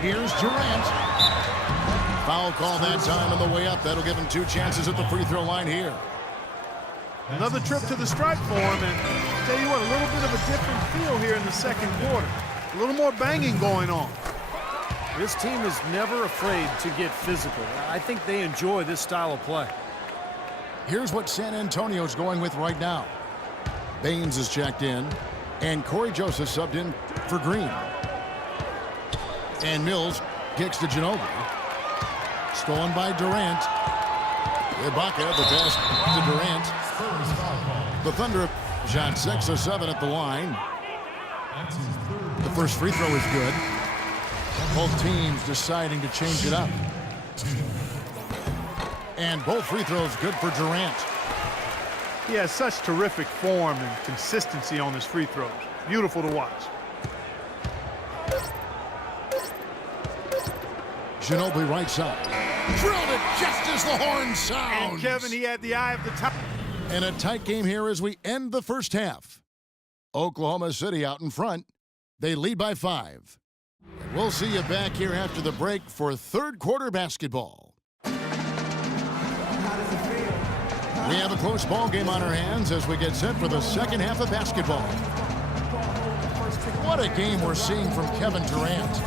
Here's Durant. Foul call that time on the way up. That'll give him 2 chances at the free throw line here. Another trip to the stripe for him, and I'll tell you what, a little bit of a different feel here in the second quarter. A little more banging going on. This team is never afraid to get physical. I think they enjoy this style of play. Here's what San Antonio's going with right now. Baines is checked in, and Corey Joseph subbed in for Green. And Mills kicks to Ginobili. Stolen by Durant. Ibaka, the pass to Durant. The Thunder shot 6 or 7 at the line. The first free throw is good. Both teams deciding to change it up. And both free throws good for Durant. He has such terrific form and consistency on his free throws. Beautiful to watch. Ginobili right side. Drilled it just as the horn sounds. And Kevin, he had the eye of the tiger. And a tight game here as we end the first half. Oklahoma City out in front. They lead by 5. And we'll see you back here after the break for third quarter basketball. We have a close ball game on our hands as we get set for the second half of basketball. What a game we're seeing from Kevin Durant.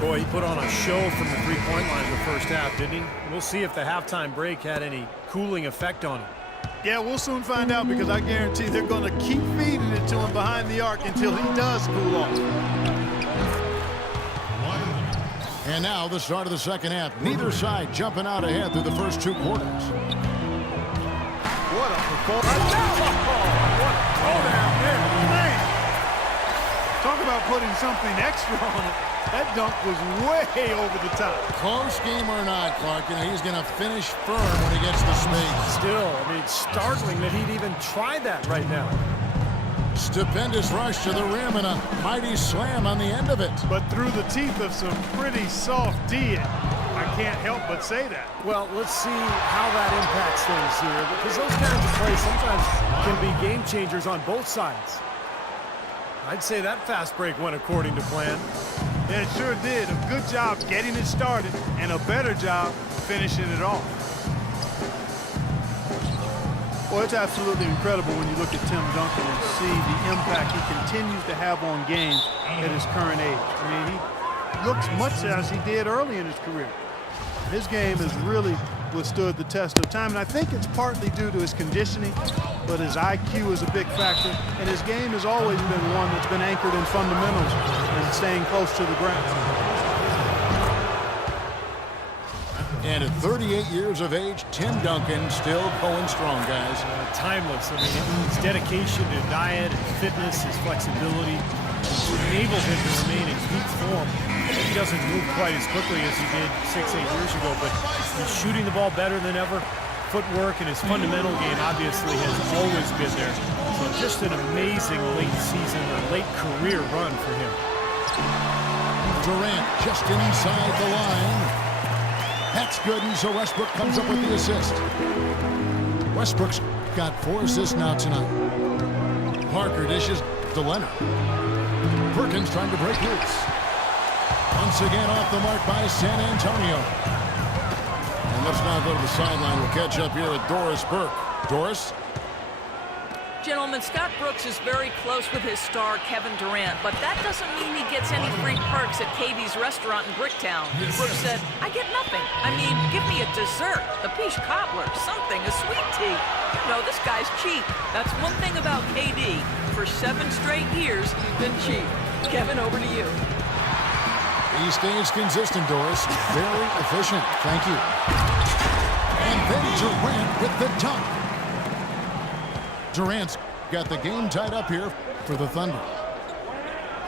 Boy, he put on a show from the three-point line in the first half, didn't he? We'll see if the halftime break had any cooling effect on him. Yeah, we'll soon find out because I guarantee they're going to keep feeding it to him behind the arc until he does cool off. And now the start of the second half. Neither side jumping out ahead through the first 2 quarters. What a performance. Oh, down there. Man. Talk about putting something extra on it. That dunk was way over the top. Close game or not, Clark, he's going to finish firm when he gets the space. Still, I mean, it's startling that he'd even try that right now. Stupendous rush to the rim and a mighty slam on the end of it. But through the teeth of some pretty soft D. I can't help but say that. Well, let's see how that impacts things here, because those kinds of plays sometimes can be game changers on both sides. I'd say that fast break went according to plan. Yeah, it sure did. A good job getting it started and a better job finishing it off. Well, it's absolutely incredible when you look at Tim Duncan and see the impact he continues to have on games at his current age. I mean, he looks much as he did early in his career. His game has really withstood the test of time, and I think it's partly due to his conditioning, but his IQ is a big factor, and his game has always been one that's been anchored in fundamentals and staying close to the ground. And at 38 years of age, Tim Duncan still going strong, guys. Timeless. I mean, his dedication to diet, his fitness, his flexibility enabled him to remain in peak form. He doesn't move quite as quickly as he did 6-8 years ago, but he's shooting the ball better than ever. Footwork and his fundamental game obviously has always been there. So just an amazing late season or late career run for him. Durant just inside the line. That's good, and so Westbrook comes up with the assist. Westbrook's got 4 assists now tonight. Parker dishes to Leonard. Perkins trying to break loose. Once again off the mark by San Antonio. And let's now go to the sideline. We'll catch up here with Doris Burke. Doris? Gentlemen, Scott Brooks is very close with his star, Kevin Durant, but that doesn't mean he gets any free perks at KB's restaurant in Bricktown. Brooks said, I get nothing. I mean, give me a dessert, a peach cobbler, something, a sweet tea. You know, this guy's cheap. That's one thing about KD. For 7 straight years, he's been cheap. Kevin, over to you. He stays consistent, Doris. Very efficient. Thank you. And then Durant with the dunk. Durant's got the game tied up here for the Thunder.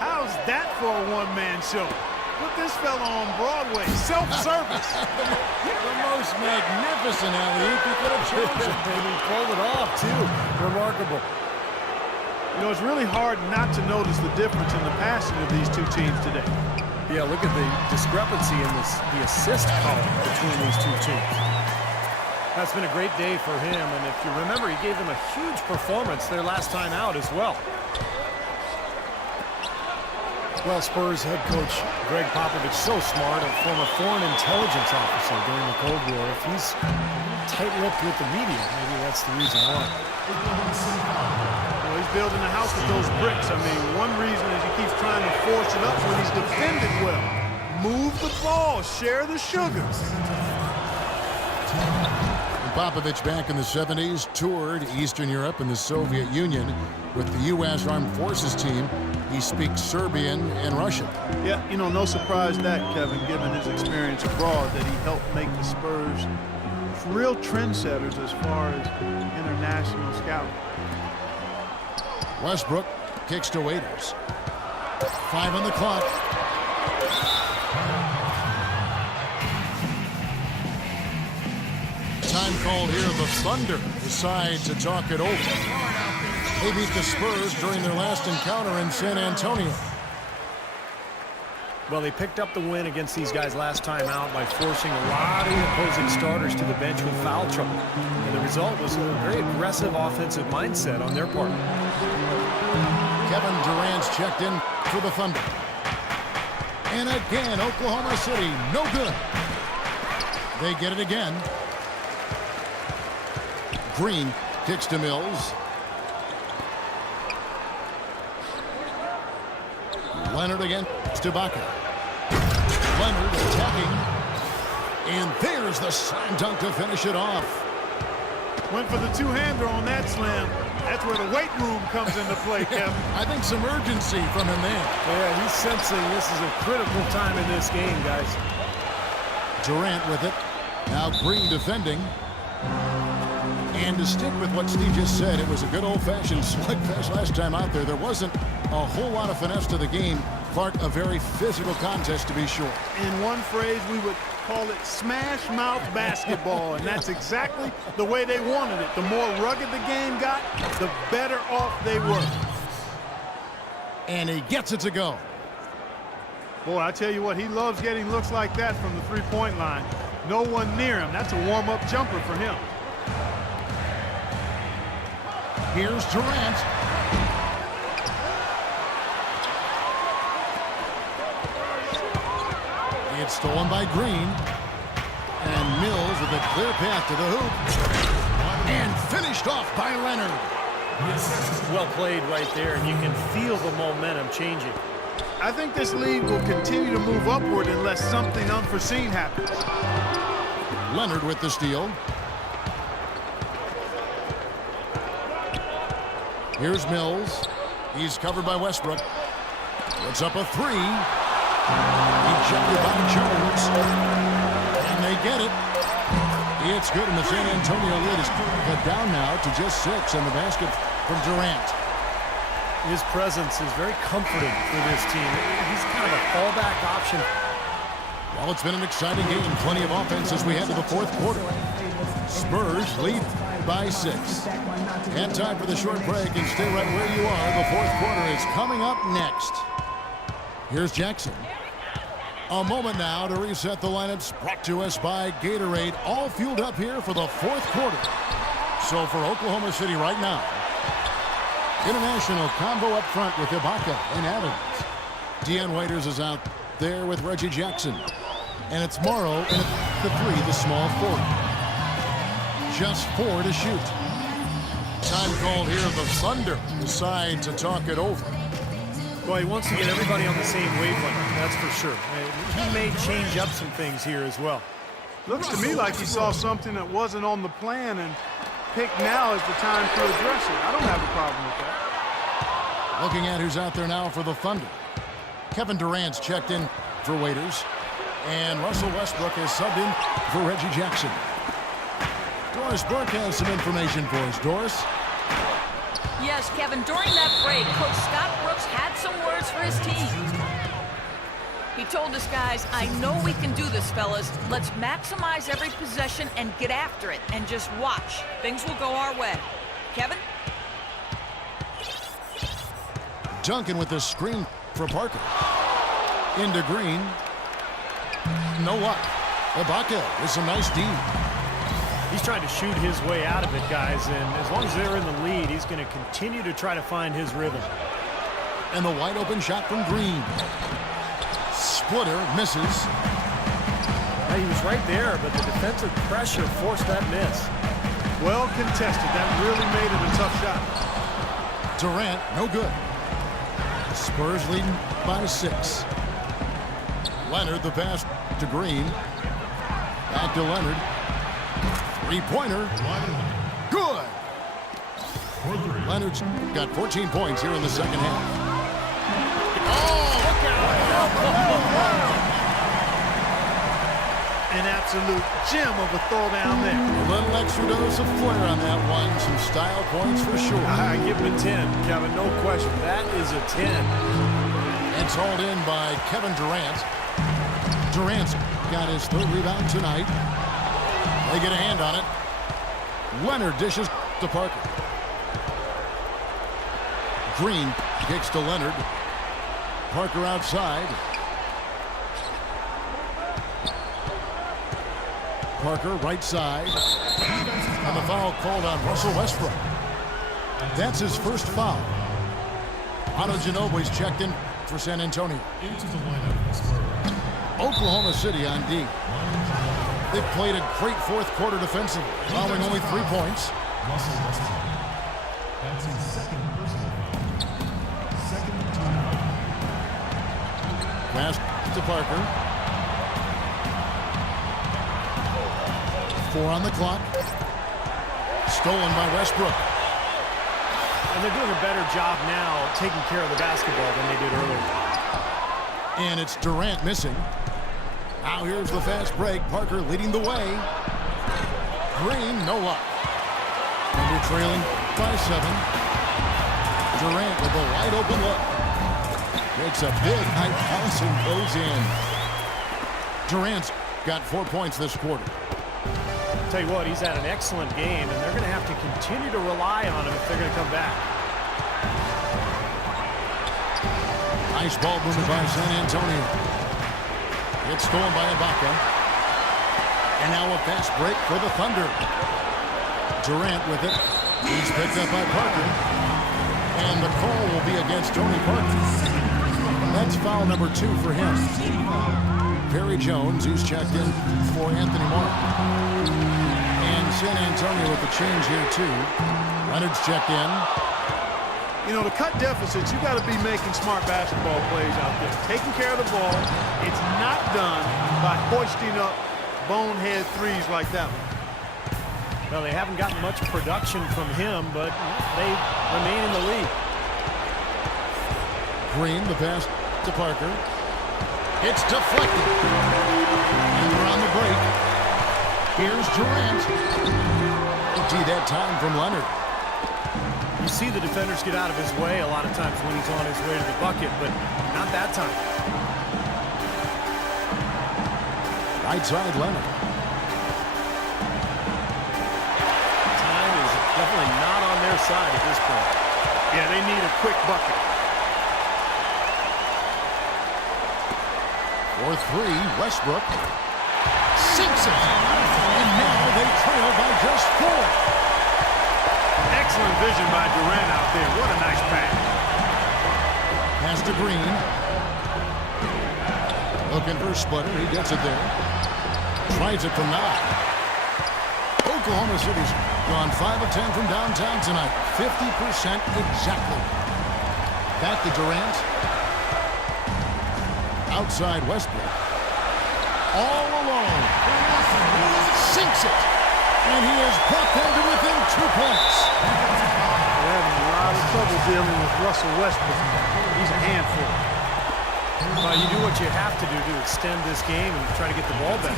How's that for a one-man show? Put this fella on Broadway. Self-service. The most magnificent alley-oop he could have chosen. And he pulled it off, too. Remarkable. You know, it's really hard not to notice the difference in the passing of these two teams today. Yeah, look at the discrepancy in the assist column between these two teams. That's been a great day for him, and if you remember, he gave them a huge performance their last time out as well. Well, Spurs head coach Greg Popovich, so smart, a former foreign intelligence officer during the Cold War. If he's tight-lipped with the media, maybe that's the reason why. Well, he's building a house with those bricks. I mean, one reason is he keeps trying to force it up when he's defended well. Move the ball, share the sugar. Popovich back in the 70s toured Eastern Europe and the Soviet Union with the U.S. Armed Forces team. He speaks Serbian and Russian. Yeah, you know, no surprise that, Kevin, given his experience abroad, that he helped make the Spurs real trendsetters as far as international scouting. Westbrook kicks to Waiters. 5 on the clock. Time called here. The Thunder decide to talk it over. They beat the Spurs during their last encounter in San Antonio. Well, they picked up the win against these guys last time out by forcing a lot of the opposing starters to the bench with foul trouble. And the result was a very aggressive offensive mindset on their part. Kevin Durant's checked in for the Thunder. And again, Oklahoma City, no good. They get it again. Green kicks to Mills. Leonard against Ibaka. Leonard attacking. And there's the slam dunk to finish it off. Went for the two-hander on that slam. That's where the weight room comes into play, Kevin. I think some urgency from him there. Yeah, he's sensing this is a critical time in this game, guys. Durant with it. Now Green defending. And to stick with what Steve just said, it was a good old-fashioned slugfest last time out there. There wasn't a whole lot of finesse to the game. Clark, a very physical contest to be sure. In one phrase, we would call it smash mouth basketball, and that's exactly the way they wanted it. The more rugged the game got, the better off they were. And he gets it to go. Boy, I tell you what, he loves getting looks like that from the three-point line. No one near him. That's a warm-up jumper for him. Here's Durant. It's stolen by Green. And Mills with a clear path to the hoop. And finished off by Leonard. Well played right there, and you can feel the momentum changing. I think this league will continue to move upward unless something unforeseen happens. Leonard with the steal. Here's Mills. He's covered by Westbrook. Puts up a three. Ejected by Jones. And they get it. It's good, and the San Antonio lead is cut down now to just 6, and the basket from Durant. His presence is very comforting for this team. He's kind of a fallback option. Well, it's been an exciting game. Plenty of offense as we head to the fourth quarter. Spurs lead by 6. And time for the short break, and stay right where you are. The fourth quarter is coming up next. Here's Jackson. A moment now to reset the lineups, brought to us by Gatorade. All fueled up here for the fourth quarter. So for Oklahoma City right now, international combo up front with Ibaka and Adams. Deion Waiters is out there with Reggie Jackson. And it's Morrow and the 3, the small forward. Just 4 to shoot. Time called here. The Thunder decide to talk it over. Well, he wants to get everybody on the same wavelength, that's for sure. He may change up some things here as well. Looks to me like he saw something that wasn't on the plan and picked now is the time to address it. I don't have a problem with that. Looking at who's out there now for the Thunder. Kevin Durant's checked in for Waiters. And Russell Westbrook has subbed in for Reggie Jackson. Doris Burke has some information for us. Doris? Yes, Kevin, during that break, Coach Scott Brooks had some words for his team. He told his guys, I know we can do this, fellas. Let's maximize every possession and get after it, and just watch. Things will go our way. Kevin? Duncan with the screen for Parker. Into Green. No luck. Ibaka with some nice D. He's trying to shoot his way out of it, guys, and as long as they're in the lead, he's going to continue to try to find his rhythm. And the wide open shot from Green. Splitter misses. He was right there, but the defensive pressure forced that miss. Well contested. That really made it a tough shot. Durant, no good. Spurs leading by 6. Leonard, the pass to Green. Back to Leonard. Three-pointer. Good. Leonard's got 14 points here in the second half. Oh, look out. An absolute gem of a throwdown there. A little extra dose of flair on that one. Some style points for sure. I give him a 10, Kevin, no question. That is a 10. It's hauled in by Kevin Durant. Durant's got his 3rd rebound tonight. They get a hand on it. Leonard dishes to Parker. Green kicks to Leonard. Parker outside. Parker right side. And the foul called on Russell Westbrook. That's his first foul. Otto Ginobili's checked in for San Antonio. Oklahoma City on D. They've played a great 4th quarter defensively, allowing only 3 points. That's his second personal. Pass to Parker. 4 on the clock. Stolen by Westbrook. And they're doing a better job now taking care of the basketball than they did earlier. And it's Durant missing. Now here's the fast break. Parker leading the way. Green, no luck. And they're trailing by 7. Durant with a wide open look. Makes a big high pass and goes in. Durant's got 4 points this quarter. Tell you what, he's had an excellent game, and they're going to have to continue to rely on him if they're going to come back. Nice ball movement by San Antonio. It's stolen by Ibaka. And now a fast break for the Thunder. Durant with it. He's picked up by Parker. And the call will be against Tony Parker. That's foul number 2 for him. Perry Jones, he's checked in for Anthony Martin. And San Antonio with the change here, too. Leonard's checked in. You know, to cut deficits, you got to be making smart basketball plays out there. Taking care of the ball. It's not done by hoisting up bonehead threes like that one. Well, they haven't gotten much production from him, but they remain in the lead. Green, the pass to Parker. It's deflected. And they're on the break. Here's Durant. Empty that time from Leonard. You see the defenders get out of his way a lot of times when he's on his way to the bucket, but not that time. Right side, Leonard. Time is definitely not on their side at this point. Yeah, they need a quick bucket. For 3, Westbrook sinks it. And now they trail by just 4. Excellent vision by Durant out there. What a nice pass. Pass to Green. Looking for a splitter. He gets it there. Tries it from 9. Oklahoma City's gone 5 of 10 from downtown tonight. 50% exactly. Back to Durant. Outside Westbrook. All alone. Sinks it. And he has brought them to within 2 points. They're having a lot of trouble dealing with Russell Westbrook. He's a handful. Well, you do what you have to do to extend this game and try to get the ball back.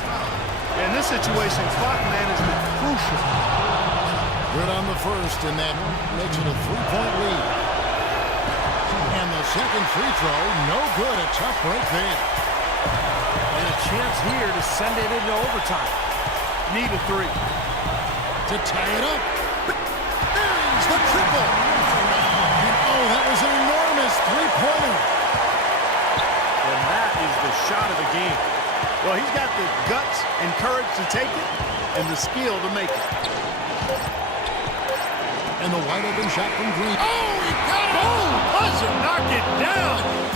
In this situation, clock management crucial. Good on the first, and that makes it a 3-point lead. And the second free throw, no good. A tough break there. And a chance here to send it into overtime. Need a 3. To tie it up. There's the triple. And oh, that was an enormous 3-pointer. And that is the shot of the game. Well, he's got the guts and courage to take it and the skill to make it. And the wide open shot from Green. Oh, he got it! Oh, buzzer, knock it down!